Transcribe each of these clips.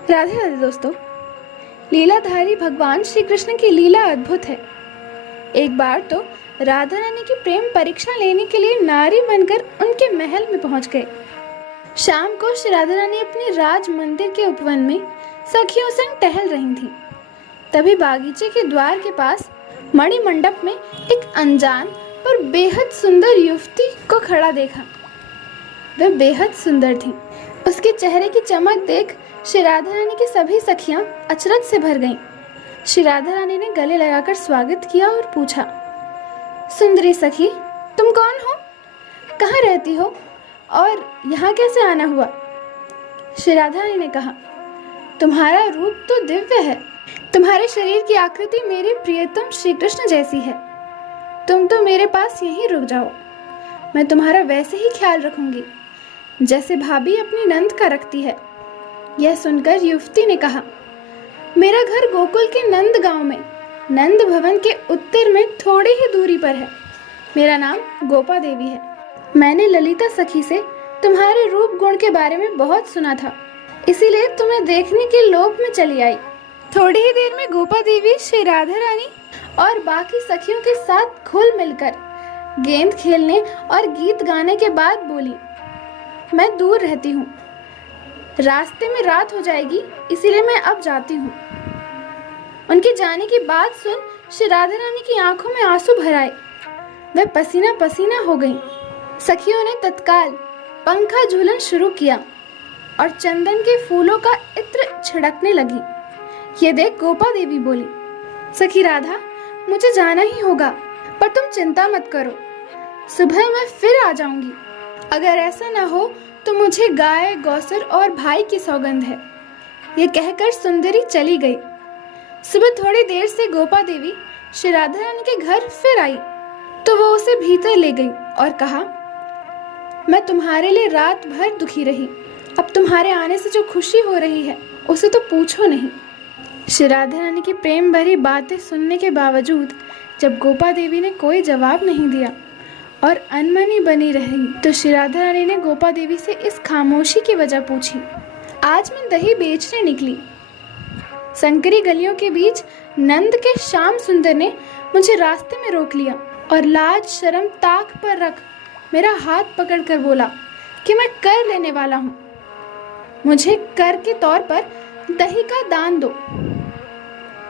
राधे राधे दोस्तों। लीलाधारी भगवान श्री कृष्ण की लीला अद्भुत है। एक बार तो राधा रानी की प्रेम परीक्षा लेने के लिए नारी बनकर उनके महल में पहुंच गए। शाम को श्री राधा रानी अपने राज मंदिर के उपवन में सखियों संग टहल रही थीं। तभी बागीचे के द्वार के पास मणि मंडप में एक अनजान पर बेहद सुंदर युवती को खड़ा देखा। वह बेहद सुंदर थी। उसके चेहरे की चमक देख श्री राधा रानी की सभी सखियां अचरज से भर गईं। श्री राधा रानी ने गले लगाकर स्वागत किया और पूछा, सुंदरी सखी, तुम कौन हो? कहाँ रहती हो और यहाँ कैसे आना हुआ? श्री राधा रानी ने कहा, तुम्हारा रूप तो दिव्य है। तुम्हारे शरीर की आकृति मेरे प्रियतम श्री कृष्ण जैसी है। तुम तो मेरे पास यहीं रुक जाओ। मैं तुम्हारा वैसे ही ख्याल रखूंगी जैसे भाभी अपनी नंद का रखती है। यह सुनकर युवती ने कहा, मेरा घर गोकुल के नंद गांव में नंद भवन के उत्तर में थोड़ी ही दूरी पर है। मेरा नाम गोपा देवी है। मैंने ललिता सखी से तुम्हारे रूप गुण के बारे में बहुत सुना था, इसीलिए तुम्हें देखने के लोभ में चली आई। थोड़ी ही देर में गोपा देवी श्री राधा रानी और बाकी सखियों के साथ घुल मिलकर गेंद खेलने और गीत गाने के बाद बोली, मैं दूर रहती हूँ, रास्ते में रात हो जाएगी, इसीलिए मैं अब जाती हूँ। उनके जाने की बात सुन श्री राधा रानी की आंखों में आंसू भर आए। वह पसीना पसीना हो गईं। सखियों ने तत्काल पंखा झूलन शुरू किया और चंदन के फूलों का इत्र छिड़कने लगी। ये देख गोपा देवी बोली, सखी राधा, मुझे जाना ही होगा, पर तुम चिंता मत करो, सुबह मैं फिर आ जाऊंगी। अगर ऐसा ना हो तो मुझे गाय, गौसर और भाई की सौगंध है। ये कहकर सुंदरी चली गई। सुबह थोड़ी देर से गोपा देवी श्री राधा रानी के घर फिर आई तो वो उसे भीतर ले गई और कहा, मैं तुम्हारे लिए रात भर दुखी रही। अब तुम्हारे आने से जो खुशी हो रही है उसे तो पूछो नहीं। श्री राधा रानी की प्रेम भरी बातें सुनने के बावजूद जब गोपा देवी ने कोई जवाब नहीं दिया और अनमनी बनी रही तो श्री राधा रानी ने गोपा देवी से इस खामोशी की वजह पूछी। आज मैं दही बेचने निकली। संकरी गलियों के बीच नंद के श्याम सुंदर ने मुझे रास्ते में रोक लिया और लाज शर्म ताक पर रख मेरा हाथ पकड़कर बोला कि मैं कर लेने वाला हूँ, मुझे कर के तौर पर दही का दान दो।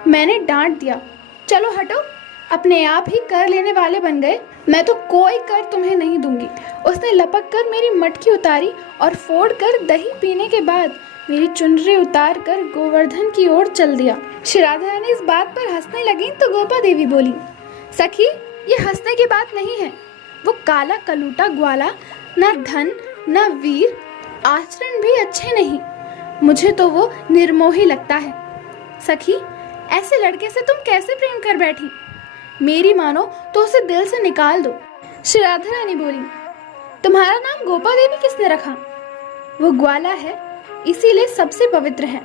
मैंने डांट दिया, चलो हटो, अपने आप ही कर लेने वाले बन गए, मैं तो कोई कर तुम्हें नहीं दूंगी। उसने लपक कर मेरी मटकी उतारी और फोड़ कर दही पीने के बाद मेरी चुनरी उतार कर गोवर्धन की ओर चल दिया। श्री राधा रानी इस बात पर हंसने लगी तो गोपा देवी बोली, सखी, ये हंसने की बात नहीं है। वो काला कलूटा ग्वाला, ना धन ना वीर, आचरण भी अच्छे नहीं, मुझे तो वो निर्मोही लगता है। सखी, ऐसे लड़के से तुम कैसे प्रेम कर बैठी? मेरी मानो तो उसे दिल से निकाल दो। श्री राधा रानी बोली, तुम्हारा नाम गोपा देवी किसने रखा? वो ग्वाला है, इसीलिए सबसे पवित्र है।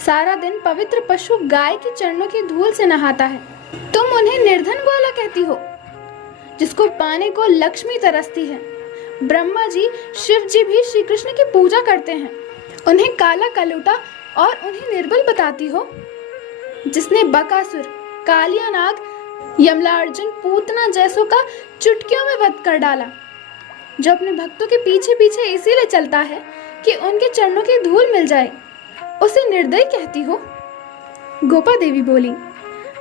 सारा दिन पवित्र पशु गाय के चरणों की धूल से नहाता है। तुम उन्हें निर्धन ग्वाला कहती हो, जिसको पाने को लक्ष्मी तरसती है। ब्रह्मा जी, शिव जी भी श्री कृष्ण की पूजा करते हैं। उन्हें काला कलूटा और उन्हें निर्बल बताती हो, जिसने बकासुर, कालिया नाग, यमलार्जुन, पूतना जैसों का चुटकियों में वध कर डाला, जो अपने भक्तों के पीछे पीछे इसीलिए चलता है कि उनके चरणों की धूल मिल जाए, उसे निर्दयी कहती हो। गोपा देवी बोली,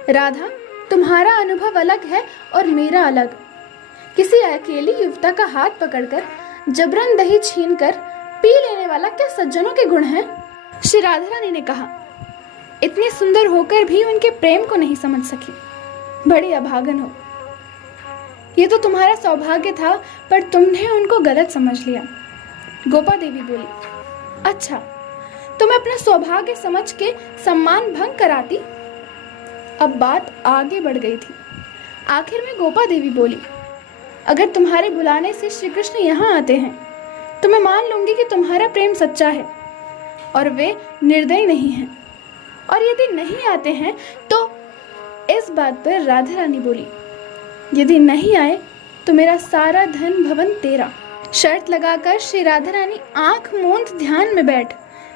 राधा, तुम्हारा अनुभव अलग है और मेरा अलग। किसी अकेली युवता का हाथ पकड़कर जबरन दही छीनकर पी लेने वाला क्या सज्जनों के गुण हैं? श्री राधा रानी ने कहा, इतनी सुंदर होकर भी उनके प्रेम को नहीं समझ सकी, बड़ी अभागन हो। ये तो तुम्हारा सौभाग्य था, पर तुमने उनको गलत समझ लिया। गोपा देवी बोली, अच्छा, तुम्हें अपना सौभाग्य समझ के सम्मान भंग कराती। अब बात आगे बढ़ गई थी। आखिर में गोपा देवी बोली, अगर तुम्हारे बुलाने से श्री कृष्ण यहाँ आते हैं तो मैं मान लूंगी कि तुम्हारा प्रेम सच्चा है और वे निर्दयी नहीं हैं, और यदि नहीं आते हैं तो इस बात पर राधा रानी बोली, यदि नहीं आए तो मेरा सारा धन भवन तेरा। शर्त लगाकर श्री राधा रानी आंख मूंद ध्यान में बैठ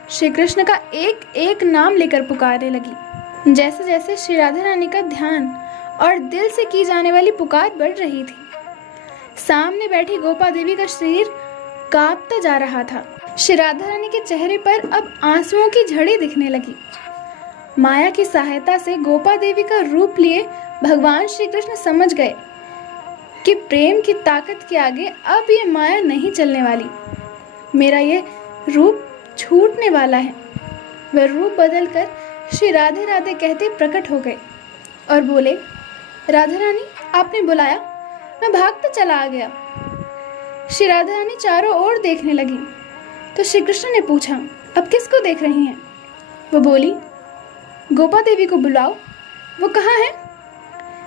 श्री कृष्ण का एक एक नाम लेकर पुकारने लगी। जैसे जैसे श्री राधा रानी का ध्यान और दिल से की जाने वाली पुकार बढ़ रही थी, सामने बैठी गोपा देवी का शरीर कांपता जा रहा था। श्री राधा रानी के चेहरे पर अब आंसुओं की झड़ी दिखने लगी। माया की सहायता से गोपा देवी का रूप लिए भगवान श्री कृष्ण समझ गए कि प्रेम की ताकत के आगे अब ये माया नहीं चलने वाली। मेरा ये रूप छूटने वाला है। वह रूप बदलकर श्री राधे राधे कहते प्रकट हो गए और बोले, राधा रानी, आपने बुलाया, मैं भागता चला आ गया। श्री राधा रानी चारों ओर देखने लगी तो श्री कृष्ण ने पूछा, अब किसको देख रही हैं? वो बोली, गोपा देवी को बुलाओ, वो कहाँ है?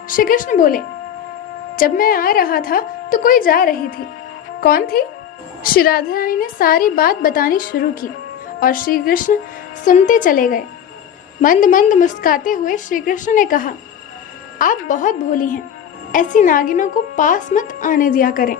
श्री कृष्ण बोले, जब मैं आ रहा था तो कोई जा रही थी। कौन थी? श्री राधा रानी ने सारी बात बतानी शुरू की और श्री कृष्ण सुनते चले गए। मंद मंद मुस्कुराते हुए श्री कृष्ण ने कहा, आप बहुत भोली हैं, ऐसी नागिनों को पास मत आने दिया करें।